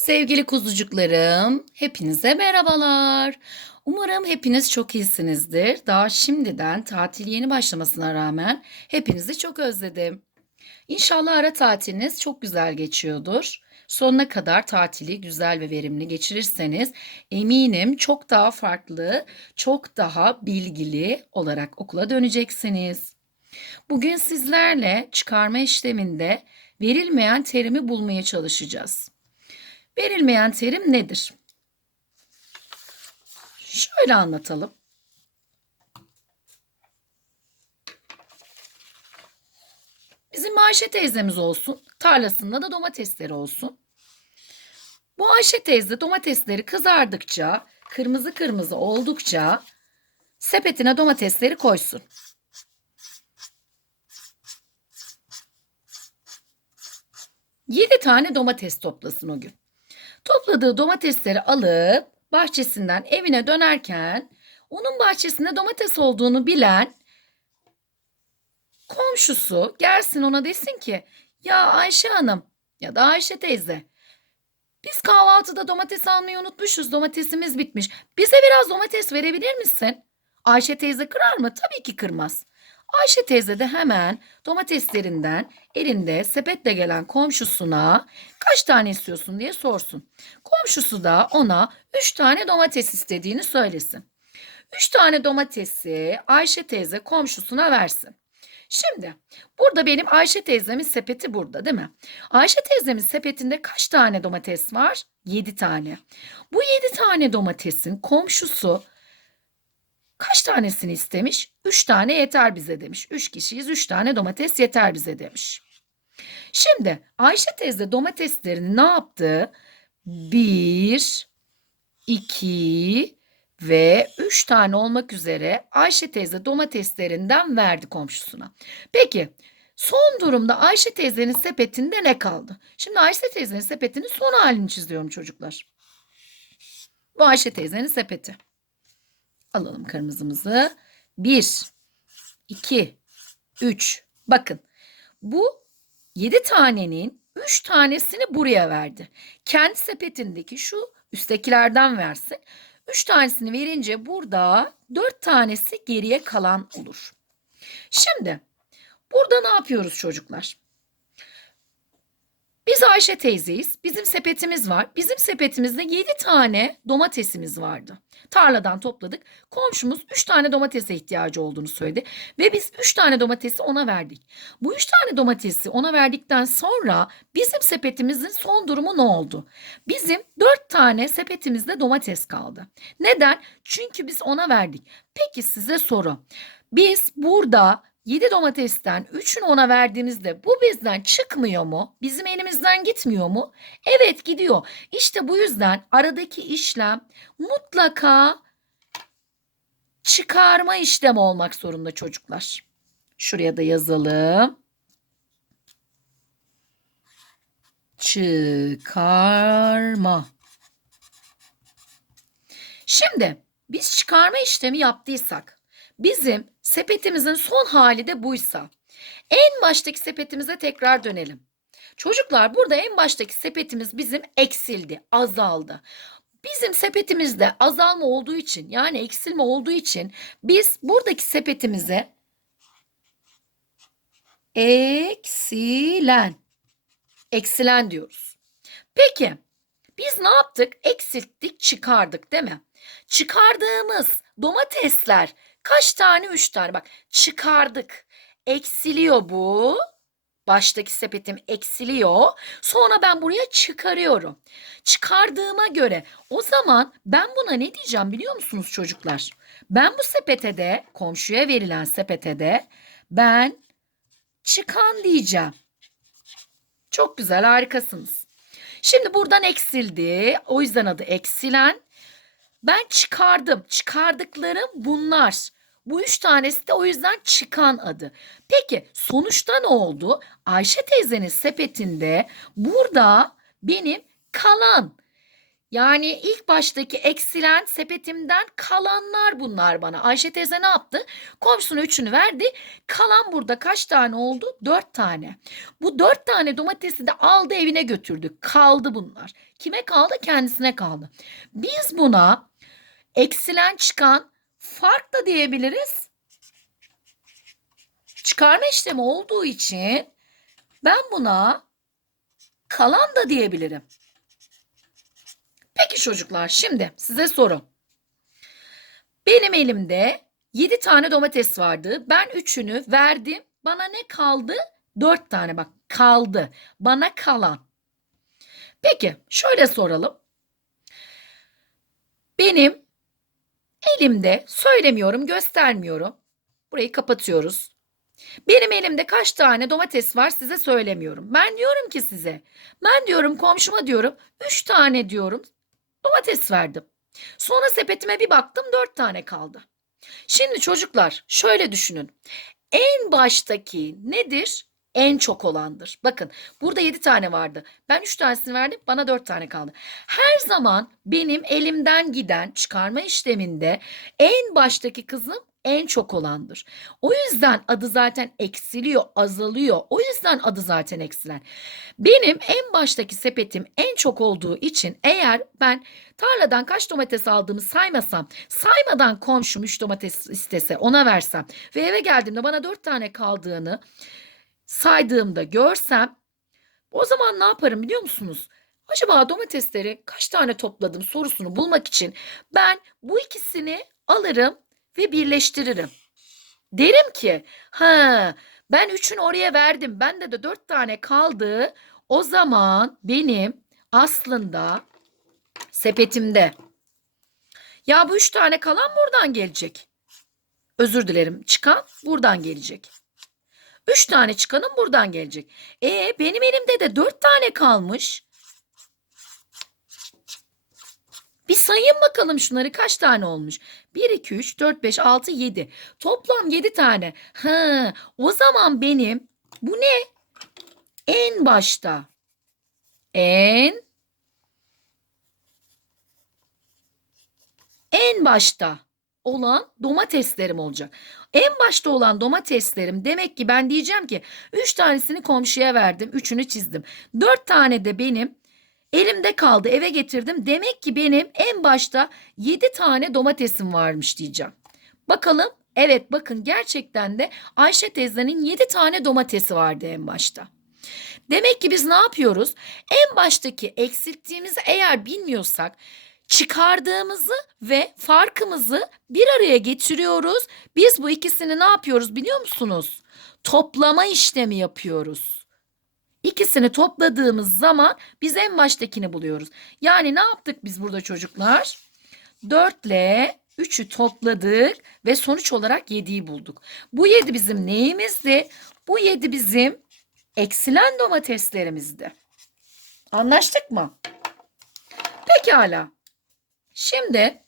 Sevgili kuzucuklarım, hepinize merhabalar. Umarım hepiniz çok iyisinizdir. Daha şimdiden tatil yeni başlamasına rağmen hepinizi çok özledim. İnşallah ara tatiliniz çok güzel geçiyordur. Sonuna kadar tatili güzel ve verimli geçirirseniz eminim çok daha farklı, çok daha bilgili olarak okula döneceksiniz. Bugün sizlerle çıkarma işleminde verilmeyen terimi bulmaya çalışacağız. Verilmeyen terim nedir? Şöyle anlatalım. Bizim Ayşe teyzemiz olsun. Tarlasında da domatesleri olsun. Bu Ayşe teyze domatesleri kızardıkça, kırmızı kırmızı oldukça sepetine domatesleri koysun. Yedi tane domates toplasın o gün. Topladığı domatesleri alıp bahçesinden evine dönerken onun bahçesinde domates olduğunu bilen komşusu gelsin ona desin ki ya Ayşe Hanım ya da Ayşe teyze biz kahvaltıda domates almayı unutmuşuz domatesimiz bitmiş bize biraz domates verebilir misin? Ayşe teyze kırar mı? Tabii ki kırmaz. Ayşe teyze de hemen domateslerinden elinde sepetle gelen komşusuna kaç tane istiyorsun diye sorsun. Komşusu da ona 3 tane domates istediğini söylesin. 3 tane domatesi Ayşe teyze komşusuna versin. Şimdi burada benim Ayşe teyzemin sepeti burada değil mi? Ayşe teyzemin sepetinde kaç tane domates var? 7 tane. Bu 7 tane domatesin komşusu kaç tanesini istemiş? 3 tane yeter bize demiş. 3 kişiyiz 3 tane domates yeter bize demiş. Şimdi Ayşe teyze domateslerini ne yaptı? 1, 2 ve 3 tane olmak üzere Ayşe teyze domateslerinden verdi komşusuna. Peki son durumda Ayşe teyzenin sepetinde ne kaldı? Şimdi Ayşe teyzenin sepetinin son halini çiziyorum çocuklar. Bu Ayşe teyzenin sepeti. Alalım kırmızımızı. 1, 2, 3. Bakın bu 7 tanenin 3 tanesini buraya verdi. Kendi sepetindeki şu üsttekilerden versin. 3 tanesini verince burada 4 tanesi geriye kalan olur. Şimdi burada ne yapıyoruz çocuklar? Biz Ayşe teyzeyiz. Bizim sepetimiz var. Bizim sepetimizde 7 tane domatesimiz vardı. Tarladan topladık. Komşumuz 3 tane domatese ihtiyacı olduğunu söyledi. Ve biz 3 tane domatesi ona verdik. Bu 3 tane domatesi ona verdikten sonra bizim sepetimizin son durumu ne oldu? Bizim 4 tane sepetimizde domates kaldı. Neden? Çünkü biz ona verdik. Peki size soru. Biz burada 7 domatesten 3'ünü ona verdiğimizde bu bizden çıkmıyor mu? Bizim elimizden gitmiyor mu? Evet gidiyor. İşte bu yüzden aradaki işlem mutlaka çıkarma işlemi olmak zorunda çocuklar. Şuraya da yazalım. Çıkarma. Şimdi biz çıkarma işlemi yaptıysak bizim sepetimizin son hali de buysa en baştaki sepetimize tekrar dönelim. Çocuklar burada en baştaki sepetimiz bizim eksildi, azaldı. Bizim sepetimizde azalma olduğu için yani eksilme olduğu için biz buradaki sepetimize eksilen eksilen diyoruz. Peki biz ne yaptık? Eksilttik, çıkardık değil mi? Çıkardığımız domatesler kaç tane? Üç tane. Bak çıkardık. Eksiliyor bu. Baştaki sepetim eksiliyor. Sonra ben buraya çıkarıyorum. Çıkardığıma göre o zaman ben buna ne diyeceğim biliyor musunuz çocuklar? Ben bu sepete de komşuya verilen sepete de ben çıkan diyeceğim. Çok güzel harikasınız. Şimdi buradan eksildi. O yüzden adı eksilen. Ben çıkardım. Çıkardıklarım bunlar. Bu üç tanesi de o yüzden çıkan adı. Peki sonuçta ne oldu? Ayşe teyzenin sepetinde burada benim kalan Yani ilk baştaki eksilen sepetimden kalanlar bunlar bana. Ayşe teyze ne yaptı? Komşusuna üçünü verdi. Kalan burada kaç tane oldu? Dört tane. Bu dört tane domatesi de aldı evine götürdü. Kaldı bunlar. Kime kaldı? Kendisine kaldı. Biz buna eksilen çıkan fark da diyebiliriz. Çıkarma işlemi olduğu için ben buna kalan da diyebilirim. Peki çocuklar şimdi size soru. Benim elimde 7 tane domates vardı. Ben üçünü verdim. Bana ne kaldı? 4 tane bak kaldı. Bana kalan. Peki şöyle soralım. Benim elimde söylemiyorum, göstermiyorum. Burayı kapatıyoruz. Benim elimde kaç tane domates var size söylemiyorum. Ben diyorum ki size. Ben diyorum komşuma diyorum 3 tane diyorum domates verdim. Sonra sepetime bir baktım 4 tane kaldı. Şimdi çocuklar şöyle düşünün. En baştaki nedir? En çok olandır. Bakın burada 7 tane vardı. Ben 3 tanesini verdim bana 4 tane kaldı. Her zaman benim elimden giden çıkarma işleminde en baştaki kızım en çok olandır. O yüzden adı zaten eksiliyor, azalıyor. O yüzden adı zaten eksilen. Benim en baştaki sepetim en çok olduğu için eğer ben tarladan kaç domates aldığımı saymasam, saymadan komşum 3 domates istese ona versem ve eve geldiğimde bana 4 tane kaldığını saydığımda görsem o zaman ne yaparım biliyor musunuz? Acaba domatesleri kaç tane topladım sorusunu bulmak için ben bu ikisini alırım ve birleştiririm. Derim ki ha ben üçünü oraya verdim. Bende de dört tane kaldı. O zaman benim aslında sepetimde ya bu üç tane kalan buradan gelecek. Özür dilerim çıkan buradan gelecek. Üç tane çıkanın buradan gelecek. E benim elimde de dört tane kalmış. Bir sayın bakalım şunları kaç tane olmuş? 1, 2, 3, 4, 5, 6, 7. Toplam 7 tane. Ha, o zaman benim bu ne? En başta. En en başta olan domateslerim olacak. En başta olan domateslerim demek ki ben diyeceğim ki 3 tanesini komşuya verdim. 3'ünü çizdim. 4 tane de benim Elimde kaldı eve getirdim. Demek ki benim en başta 7 tane domatesim varmış diyeceğim. Bakalım evet bakın gerçekten de Ayşe teyzenin 7 tane domatesi vardı en başta. Demek ki biz ne yapıyoruz? En baştaki eksilttiğimizi eğer bilmiyorsak çıkardığımızı ve farkımızı bir araya getiriyoruz. Biz bu ikisini ne yapıyoruz biliyor musunuz? Toplama işlemi yapıyoruz. İkisini topladığımız zaman biz en baştakini buluyoruz. Yani ne yaptık biz burada çocuklar? 4 ile 3'ü topladık ve sonuç olarak 7'yi bulduk. Bu 7 bizim neyimizdi? Bu 7 bizim eksilen domateslerimizdi. Anlaştık mı? Pekala. Şimdi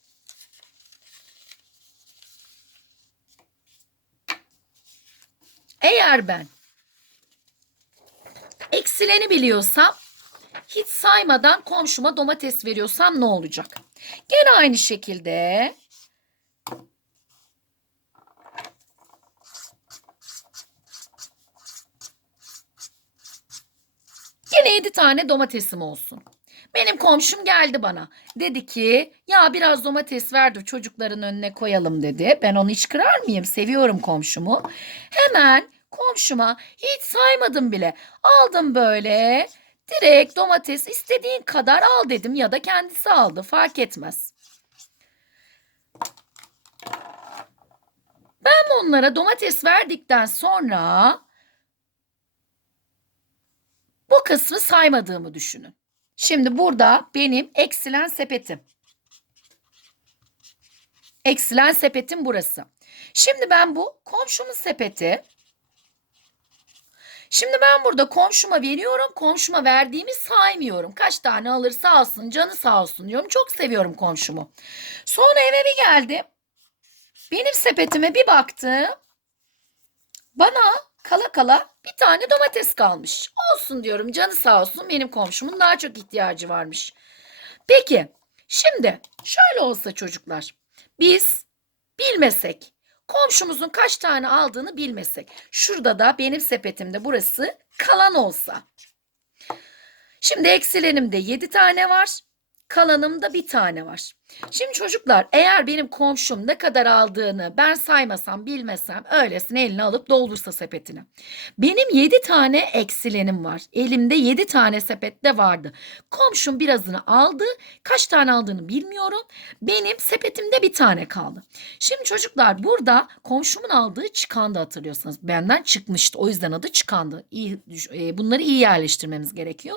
eğer ben eksileni biliyorsam hiç saymadan komşuma domates veriyorsam ne olacak? Gene aynı şekilde Gene 7 tane domatesim olsun. Benim komşum geldi bana. Dedi ki ya biraz domates verdi çocukların önüne koyalım dedi. Ben onu hiç kırar mıyım? Seviyorum komşumu. Hemen komşuma hiç saymadım bile. Aldım böyle direkt domates istediğin kadar al dedim ya da kendisi aldı fark etmez. Ben onlara domates verdikten sonra bu kısmı saymadığımı düşünün. Şimdi burada benim eksilen sepetim. Eksilen sepetim burası. Şimdi ben bu komşumun sepeti. Şimdi ben burada komşuma veriyorum. Komşuma verdiğimi saymıyorum. Kaç tane alırsa alsın, canı sağ olsun diyorum. Çok seviyorum komşumu. Sonra eve bir geldim. Benim sepetime bir baktım. Bana kala kala bir tane domates kalmış. Olsun diyorum canı sağ olsun benim komşumun daha çok ihtiyacı varmış. Peki şimdi şöyle olsa çocuklar biz bilmesek komşumuzun kaç tane aldığını bilmesek şurada da benim sepetimde burası kalan olsa. Şimdi eksilenimde 7 tane var. Kalanımda bir tane var. Şimdi çocuklar eğer benim komşum ne kadar aldığını ben saymasam bilmesem öylesine eline alıp doldursa sepetini. Benim 7 tane eksilenim var. Elimde 7 tane sepette vardı. Komşum birazını aldı. Kaç tane aldığını bilmiyorum. Benim sepetimde bir tane kaldı. Şimdi çocuklar burada komşumun aldığı çıkandı hatırlıyorsanız. Benden çıkmıştı. O yüzden adı çıkandı. İyi, e, bunları iyi yerleştirmemiz gerekiyor.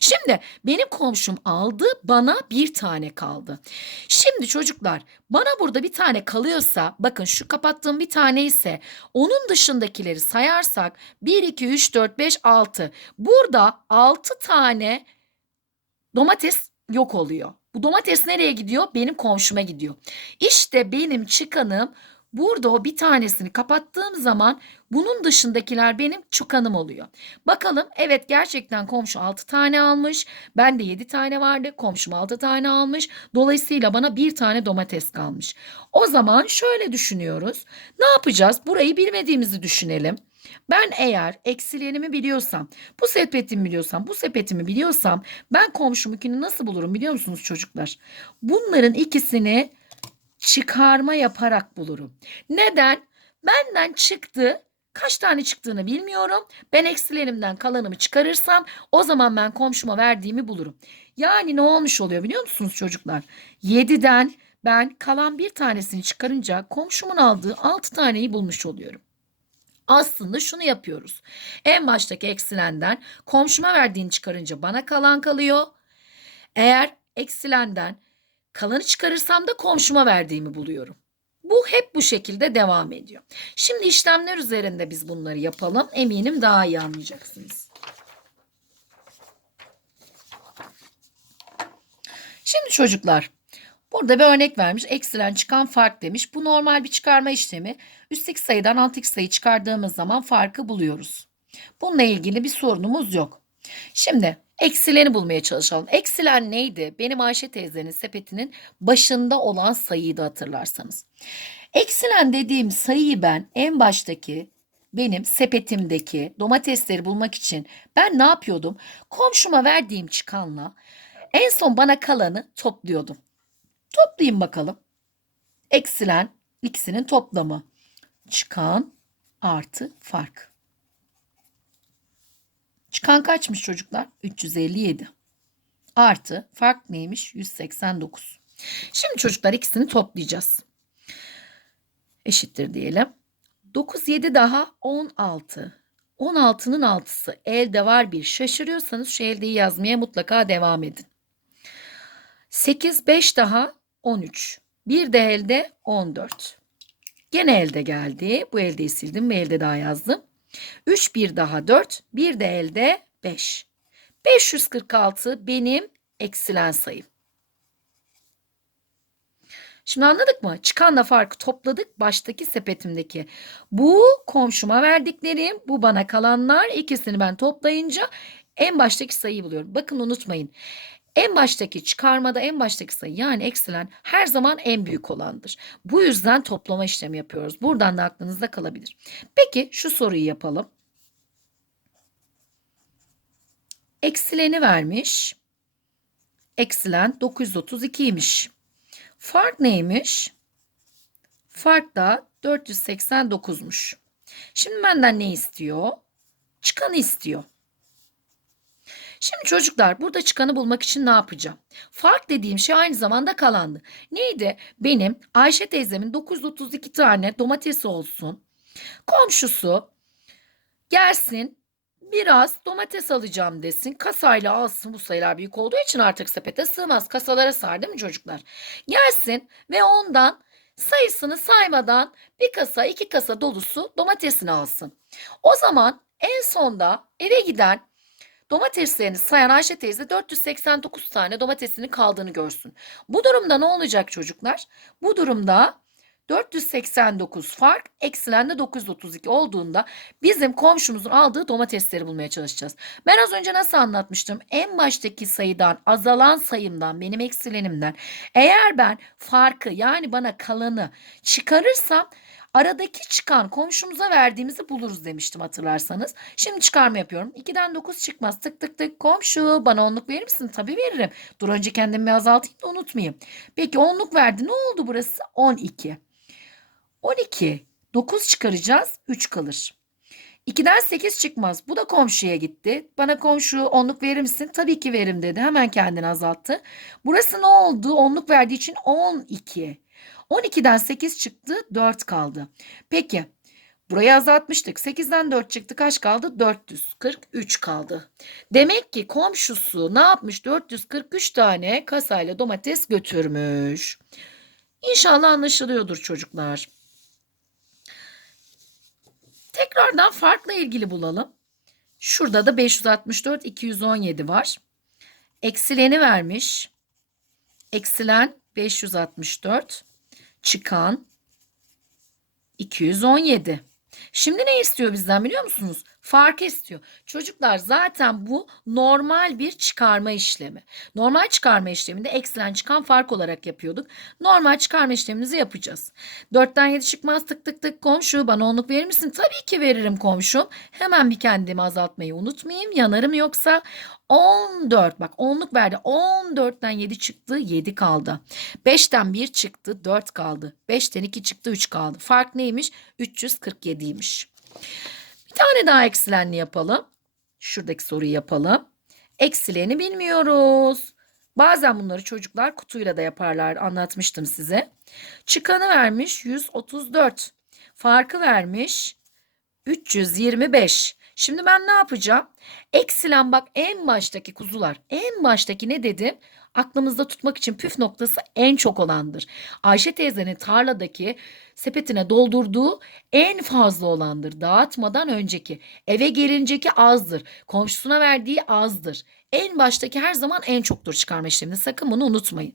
Şimdi benim komşum aldı. Bana bir tane kaldı. Şimdi çocuklar bana burada bir tane kalıyorsa bakın şu kapattığım bir tane ise onun dışındakileri sayarsak 1, 2, 3, 4, 5, 6. Burada 6 tane domates yok oluyor. Bu domates nereye gidiyor? Benim komşuma gidiyor. İşte benim çıkanım burada o bir tanesini kapattığım zaman bunun dışındakiler benim çıkanım oluyor. Bakalım evet gerçekten komşu 6 tane almış. Ben de 7 tane vardı. Komşum 6 tane almış. Dolayısıyla bana bir tane domates kalmış. O zaman şöyle düşünüyoruz. Ne yapacağız? Burayı bilmediğimizi düşünelim. Ben eğer eksilenimi biliyorsam, bu sepetimi biliyorsam, bu sepetimi biliyorsam ben komşumunkini nasıl bulurum biliyor musunuz çocuklar? Bunların ikisini çıkarma yaparak bulurum. Neden? Benden çıktı. Kaç tane çıktığını bilmiyorum. Ben eksilerimden kalanımı çıkarırsam o zaman ben komşuma verdiğimi bulurum. Yani ne olmuş oluyor biliyor musunuz çocuklar? 7'den ben kalan bir tanesini çıkarınca komşumun aldığı 6 taneyi bulmuş oluyorum. Aslında şunu yapıyoruz. En baştaki eksilenden komşuma verdiğini çıkarınca bana kalan kalıyor. Eğer eksilenden kalanı çıkarırsam da komşuma verdiğimi buluyorum. Bu hep bu şekilde devam ediyor. Şimdi işlemler üzerinde biz bunları yapalım. Eminim daha iyi anlayacaksınız. Şimdi çocuklar burada bir örnek vermiş. Eksilen çıkan fark demiş. Bu normal bir çıkarma işlemi. Üstteki sayıdan alttaki sayı çıkardığımız zaman farkı buluyoruz. Bununla ilgili bir sorunumuz yok. Şimdi eksileni bulmaya çalışalım. Eksilen neydi? Benim Ayşe teyzenin sepetinin başında olan sayıydı hatırlarsanız. Eksilen dediğim sayıyı ben en baştaki benim sepetimdeki domatesleri bulmak için ben ne yapıyordum? Komşuma verdiğim çıkanla en son bana kalanı topluyordum. Toplayayım bakalım. Eksilen ikisinin toplamı. Çıkan artı fark. Çıkan kaçmış çocuklar? 357. Artı fark neymiş? 189. Şimdi çocuklar ikisini toplayacağız. Eşittir diyelim. 9 7 daha 16. 16'nın 6'sı elde var bir. Şaşırıyorsanız şu eldeyi yazmaya mutlaka devam edin. 8 5 daha 13. Bir de elde 14. Gene elde geldi. Bu eldeyi sildim. Bir elde daha yazdım. 3 bir daha 4. Bir de elde 5. 546 benim eksilen sayım. Şimdi anladık mı? Çıkanla farkı topladık baştaki sepetimdeki. Bu komşuma verdiklerim, bu bana kalanlar. İkisini ben toplayınca en baştaki sayıyı buluyorum. Bakın unutmayın. En baştaki çıkarmada en baştaki sayı yani eksilen her zaman en büyük olandır. Bu yüzden toplama işlemi yapıyoruz. Buradan da aklınızda kalabilir. Peki şu soruyu yapalım. Eksileni vermiş. Eksilen 932'ymiş. Fark neymiş? Fark da 489'muş. Şimdi benden ne istiyor? Çıkanı istiyor. Şimdi çocuklar burada çıkanı bulmak için ne yapacağım? Fark dediğim şey aynı zamanda kalandı. Neydi? Benim Ayşe teyzemin 932 tane domatesi olsun. Komşusu gelsin biraz domates alacağım desin. Kasayla alsın bu sayılar büyük olduğu için artık sepete sığmaz. Kasalara sar değil mi çocuklar? Gelsin ve ondan sayısını saymadan bir kasa iki kasa dolusu domatesini alsın. O zaman en sonda eve giden Domateslerini sayan Ayşe teyze 489 tane domatesinin kaldığını görsün. Bu durumda ne olacak çocuklar? Bu durumda 489 fark eksilen de 932 olduğunda bizim komşumuzun aldığı domatesleri bulmaya çalışacağız. Ben az önce nasıl anlatmıştım? En baştaki sayıdan azalan sayımdan benim eksilenimden eğer ben farkı yani bana kalanı çıkarırsam aradaki çıkan komşumuza verdiğimizi buluruz demiştim hatırlarsanız. Şimdi çıkarma yapıyorum. 2'den 9 çıkmaz. Tık tık tık komşu bana onluk verir misin? Tabii veririm. Dur önce kendimi bir azaltayım da unutmayayım. Peki onluk verdi. Ne oldu burası? 12. 12. 9 çıkaracağız. 3 kalır. 2'den 8 çıkmaz. Bu da komşuya gitti. Bana komşu onluk verir misin? Tabii ki veririm dedi. Hemen kendini azalttı. Burası ne oldu? Onluk verdiği için 12. 12'den 8 çıktı. 4 kaldı. Peki. Burayı azaltmıştık. 8'den 4 çıktı. Kaç kaldı? 443 kaldı. Demek ki komşusu ne yapmış? 443 tane kasayla domates götürmüş. İnşallah anlaşılıyordur çocuklar. Tekrardan farkla ilgili bulalım. Şurada da 564, 217 var. Eksileni vermiş. Eksilen 564. Çıkan 217. Şimdi ne istiyor bizden biliyor musunuz? Fark istiyor. Çocuklar zaten bu normal bir çıkarma işlemi. Normal çıkarma işleminde eksilen çıkan fark olarak yapıyorduk. Normal çıkarma işlemimizi yapacağız. 4'ten 7 çıkmaz tık tık tık komşu bana onluk verir misin? Tabii ki veririm komşum. Hemen bir kendimi azaltmayı unutmayayım. Yanarım yoksa 14 bak onluk verdi. 14'ten 7 çıktı 7 kaldı. 5'ten 1 çıktı 4 kaldı. 5'ten 2 çıktı 3 kaldı. Fark neymiş? 347'ymiş. Bir tane daha eksilenli yapalım. Şuradaki soruyu yapalım. Eksileni bilmiyoruz. Bazen bunları çocuklar kutuyla da yaparlar. Anlatmıştım size. Çıkanı vermiş 134. Farkı vermiş 325. Şimdi ben ne yapacağım? Eksilen bak en baştaki kuzular. En baştaki ne dedim? Aklımızda tutmak için püf noktası en çok olandır. Ayşe teyzenin tarladaki sepetine doldurduğu en fazla olandır. Dağıtmadan önceki. Eve gelinceki azdır. Komşusuna verdiği azdır. En baştaki her zaman en çoktur çıkarma işleminde. Sakın bunu unutmayın.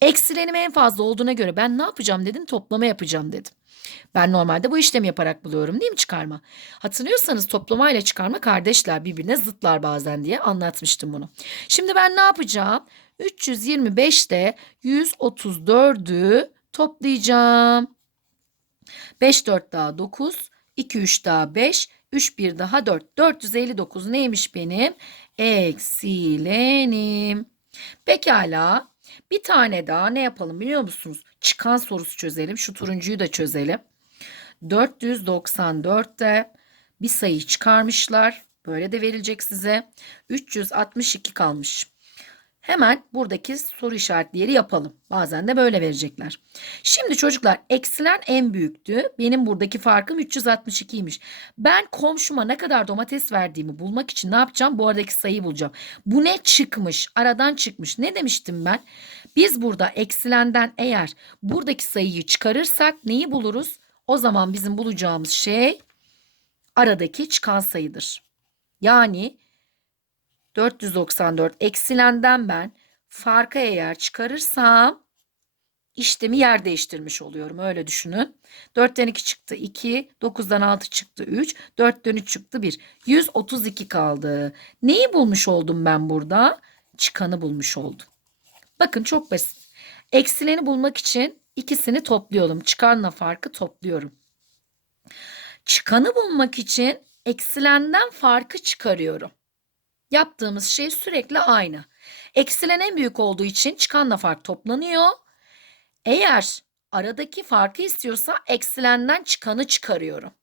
Eksilenim en fazla olduğuna göre ben ne yapacağım dedim? Toplama yapacağım dedim. Ben normalde bu işlemi yaparak buluyorum değil mi çıkarma? Hatırlıyorsanız toplama ile çıkarma kardeşler birbirine zıtlar bazen diye anlatmıştım bunu. Şimdi ben ne yapacağım? 325'te 134'ü toplayacağım. 5 4 daha 9, 2 3 daha 5, 3 1 daha 4. 459 neymiş benim? Eksilenim. Pekala. Bir tane daha ne yapalım biliyor musunuz? Çıkan sorusu çözelim. Şu turuncuyu da çözelim. 494'te bir sayı çıkarmışlar. Böyle de verilecek size. 362 kalmış. Hemen buradaki soru işaretleri yapalım. Bazen de böyle verecekler. Şimdi çocuklar eksilen en büyüktü. Benim buradaki farkım 362'ymiş. Ben komşuma ne kadar domates verdiğimi bulmak için ne yapacağım? Bu aradaki sayıyı bulacağım. Bu ne çıkmış? Aradan çıkmış. Ne demiştim ben? Biz burada eksilenden eğer buradaki sayıyı çıkarırsak neyi buluruz? O zaman bizim bulacağımız şey aradaki çıkan sayıdır. Yani 494 eksilenden ben farkı eğer çıkarırsam işlemi yer değiştirmiş oluyorum. Öyle düşünün. 4'ten 2 çıktı 2, 9'dan 6 çıktı 3, 4'ten 3 çıktı 1. 132 kaldı. Neyi bulmuş oldum ben burada? Çıkanı bulmuş oldum. Bakın çok basit. Eksileni bulmak için ikisini topluyorum. Çıkanla farkı topluyorum. Çıkanı bulmak için eksilenden farkı çıkarıyorum. Yaptığımız şey sürekli aynı. Eksilen en büyük olduğu için çıkanla fark toplanıyor. Eğer aradaki farkı istiyorsa eksilenden çıkanı çıkarıyorum.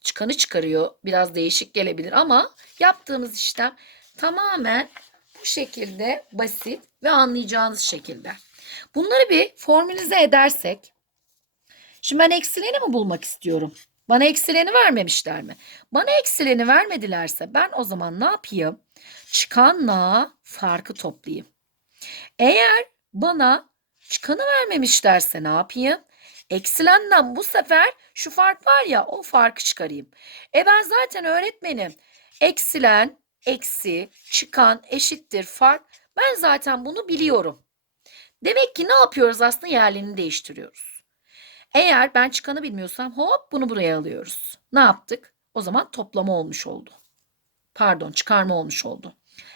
Çıkanı çıkarıyor. Biraz değişik gelebilir ama yaptığımız işlem tamamen bu şekilde basit ve anlayacağınız şekilde. Bunları bir formülize edersek. Şimdi ben eksileni mi bulmak istiyorum? Bana eksileni vermemişler mi? Bana eksileni vermedilerse ben o zaman ne yapayım? Çıkanla farkı toplayayım. Eğer bana çıkanı vermemişlerse ne yapayım? Eksilenden bu sefer şu fark var ya o farkı çıkarayım. E ben zaten öğretmenim. Eksilen, eksi, çıkan eşittir fark. Ben zaten bunu biliyorum. Demek ki ne yapıyoruz aslında yerlerini değiştiriyoruz. Eğer ben çıkanı bilmiyorsam hop bunu buraya alıyoruz. Ne yaptık? O zaman toplama olmuş oldu. Pardon çıkarma olmuş oldu.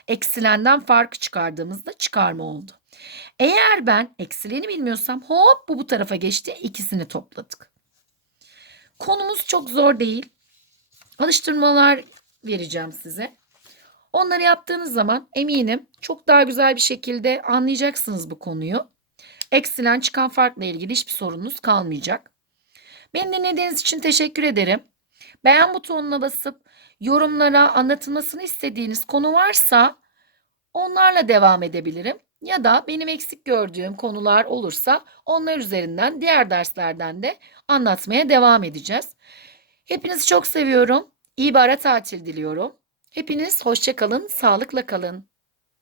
Eksilenden farkı çıkardığımızda çıkarma oldu. Eğer ben eksileni bilmiyorsam hop bu bu tarafa geçti. ikisini topladık. Konumuz çok zor değil. Alıştırmalar vereceğim size. Onları yaptığınız zaman eminim çok daha güzel bir şekilde anlayacaksınız bu konuyu. Eksilen çıkan farkla ilgili hiçbir sorununuz kalmayacak. Beni dinlediğiniz için teşekkür ederim. Beğen butonuna basıp yorumlara anlatılmasını istediğiniz konu varsa onlarla devam edebilirim. Ya da benim eksik gördüğüm konular olursa onlar üzerinden diğer derslerden de anlatmaya devam edeceğiz. Hepinizi çok seviyorum. İyi bir ara tatil diliyorum. Hepiniz hoşça kalın, sağlıkla kalın.